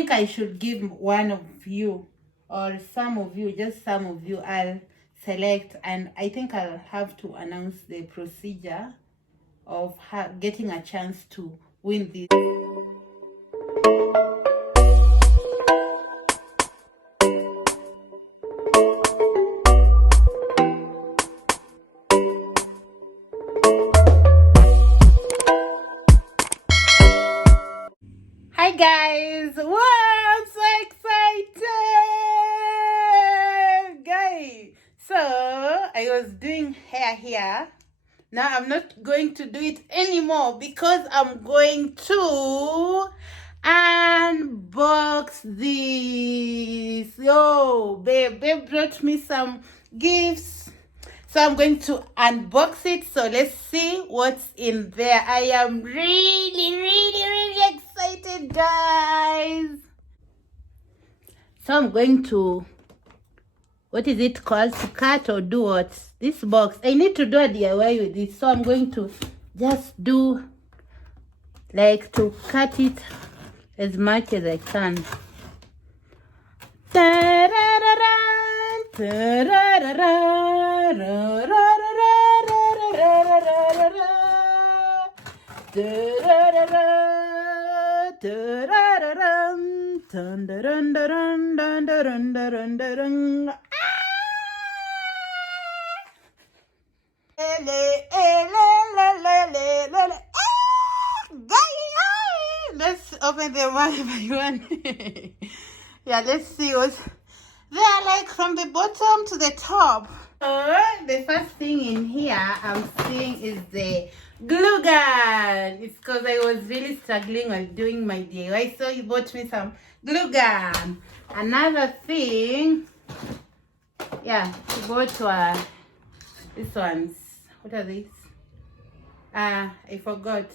think I should give one of you or some of you, just some of you, I'll select, and I think I'll have to announce the procedure of getting a chance to win this. Hi guys, wow, I'm so excited, guys. So I was doing hair here. Now I'm not going to do it anymore because I'm going to unbox this. Yo, babe brought me some gifts, so I'm going to unbox it. So let's see what's in there. I am really excited, guys. So I'm going to, what is it called, to cut or do what? This box, I need to do a DIY with this, so I'm going to just do like to cut it as much as I can. Let's open them one by one. Yeah, let's see what they are like from the bottom to the top. The first thing in here I'm seeing is the glue gun. It's because I was really struggling while doing my DIY, so he bought me some glue gun. Another thing, yeah, he bought these ones. What are these? I forgot.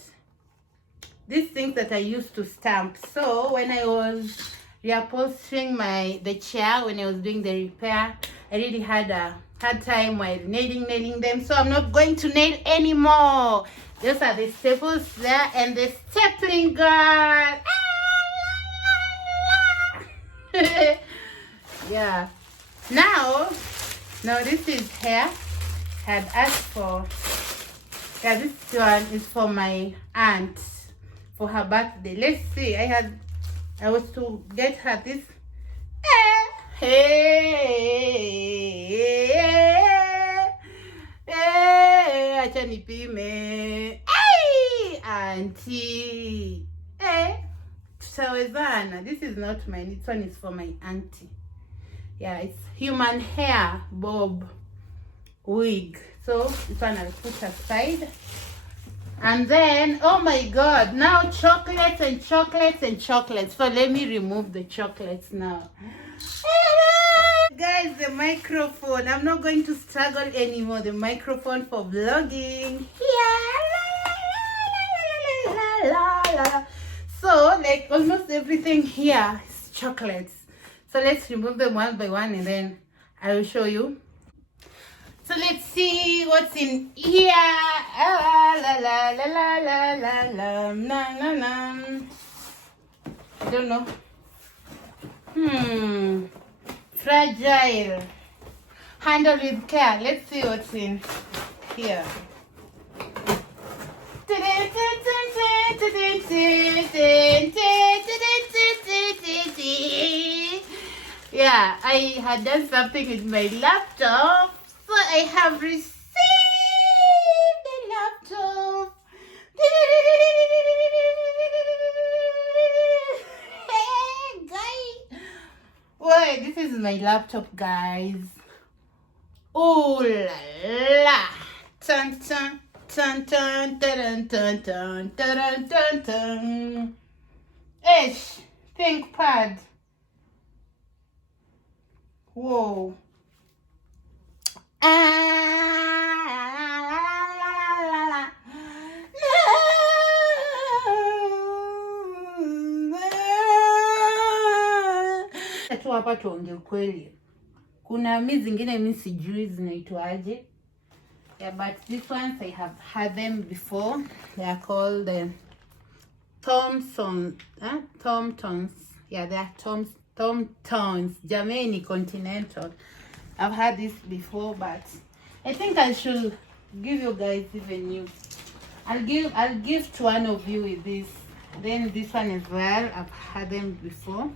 These things that I used to stamp. So when I was reupholstering the chair, when I was doing the repair, I really had a hard time while nailing them. So I'm not going to nail anymore. Those are the staples there and the stapling gun. Yeah. Now this is hair. Had asked for. Yeah, this one is for my aunt for her birthday. Let's see. I was to get her this. Acha nipime. Auntie. Tutawezana. This is not mine. This one is for my auntie. Yeah, it's human hair bob wig. So this one I'll put aside. And then, oh my god, now chocolates and chocolates and chocolates. So let me remove the chocolates now. Guys, the microphone. I'm not going to struggle anymore. The microphone for vlogging. Yeah. So, like almost everything here is chocolates. So let's remove them one by one and then I will show you. So let's see what's in here. I don't know. Fragile. Handle with care. Let's see what's in here. Yeah, I had done something with my laptop. So I have received the laptop. Hey, guys. Wait, this is my laptop, guys. Oh la la. Dun dun dun dun dun dun dun dun dun dun. Ish. Think pad. Whoa. Tu hapa tuongee ukweli. Kuna mi zingine mi sijui zinaitwaje. Yeah, but these ones I have had them before. They are called the Thompsons. Yeah, they are Tom Tones, Germany Continental. I've had this before, but I think I should give you guys even new. I'll give to one of you with this. Then this one as well. I've had them before.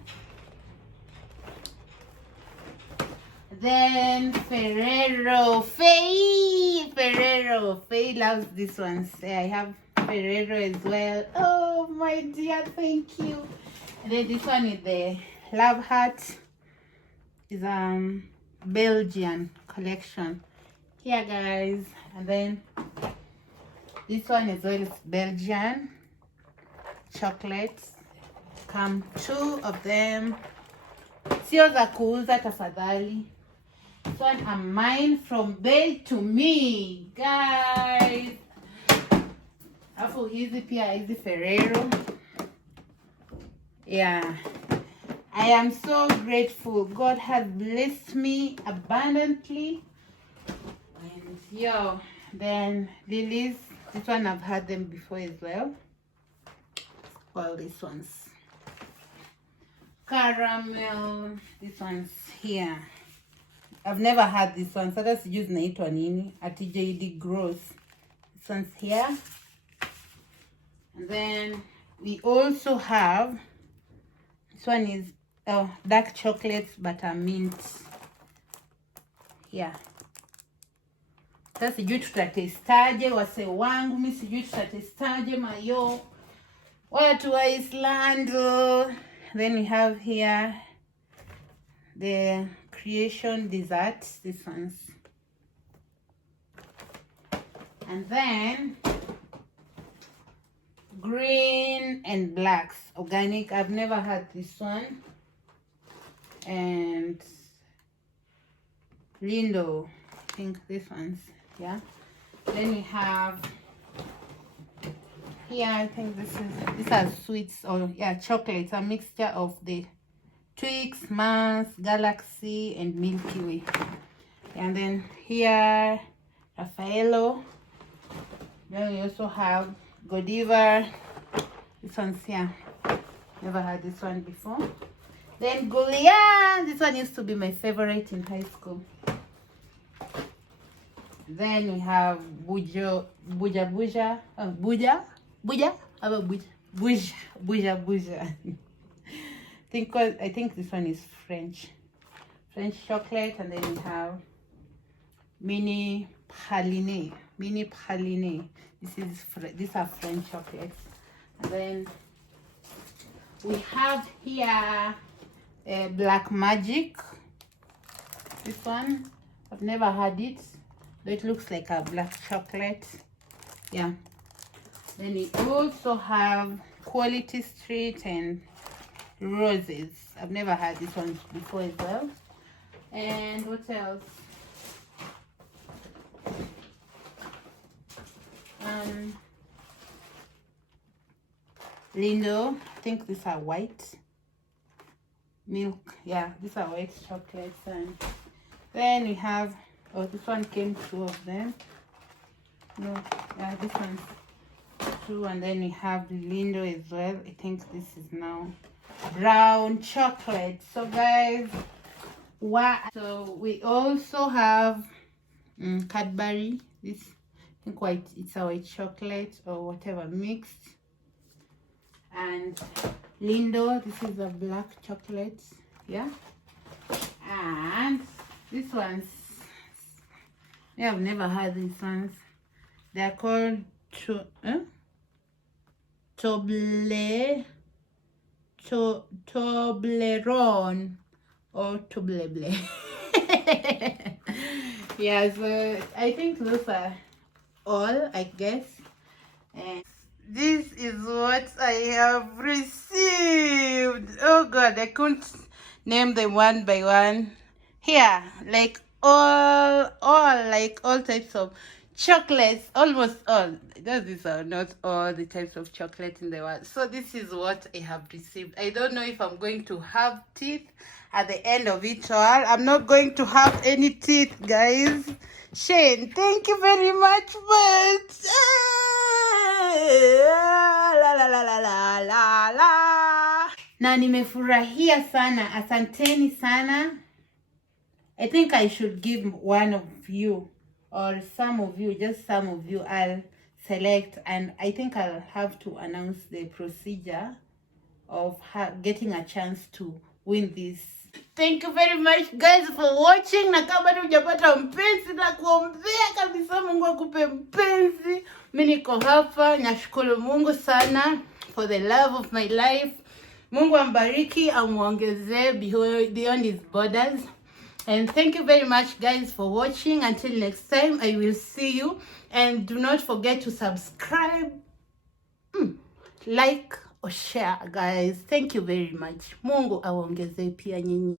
Then Ferrero, Faye loves this one. I have Ferrero as well. Oh my dear, thank you. And then this one is the Love Heart. Is Belgian collection. Here guys, and then this one as well is Belgian chocolates. Come 2 of them. Sio za kuuza tafadhali. This one are mine from Bell to me, guys. Afu hizi pia hizi Ferrero. Yeah, I am so grateful. God has blessed me abundantly. And yo, then lilies. This one I've had them before as well. All these ones. Caramel. This one's here. I've never had this one. So let's use naitwa nini at JD Gross. This one's here. And then we also have, this one is dark chocolates buttermint. Yeah. Sasa sijui tutatestaje wase wangu, mimi sijui tutatestaje mayo watu wa Iceland. Then we have here the creation dessert, this one's. And then green and blacks, organic. I've never had this one. And Lindo, I think this one's, yeah. Then we have here, I think these are sweets, or yeah, chocolates, a mixture of the Twix, Mars, Galaxy, and Milky Way. And then here, Raffaello. Then we also have Godiva. This one's here. Never had this one before. Then Goulian. This one used to be my favorite in high school. Then we have Buja. I think this one is French chocolate. And then we have mini praline. These are French chocolates. And then we have here Black Magic. This one I've never had it, but it looks like a black chocolate. Yeah. Then we also have Quality Street and Roses. I've never had this one before as well. And what else? Lindo. I think these are white milk. Yeah, these are white chocolates. And then we have, oh, this one came 2 of them. No, yeah, this one's 2. And then we have Lindo as well. I think this is now brown chocolate. So guys, what? So we also have Cadbury. This, I think white, it's a white chocolate or whatever mixed. And Lindo, this is a black chocolate. Yeah. And this one's, yeah, I've never had these ones. They're called Toblerone or Tobleble. Yeah, so I think those are all, I guess. And this is what I have received. Oh God, I couldn't name them one by one. Here, like all types of chocolates, almost all. These are not all the types of chocolate in the world. So this is what I have received. I don't know if I'm going to have teeth at the end of it all. I'm not going to have any teeth, guys. Shane, thank you very much, but la la la la la la la. na nimefurahia sana. Asanteni sana. I think I should give one of you or some of you, just some of you, I'll select, and I think I'll have to announce the procedure of getting a chance to win this. Thank you very much guys for watching. Na kama bado hujapata mpenzi, na kuombea kabisa Mungu akupe mpenzi. Mimi niko hapa, nashukuru Mungu sana for the love of my life. Mungu ambariki, amuongezee beyond his borders. And thank you very much guys for watching. Until next time, I will see you. And do not forget to subscribe, like or share guys. Thank you very much. Mungu awaongezee pia nyinyi.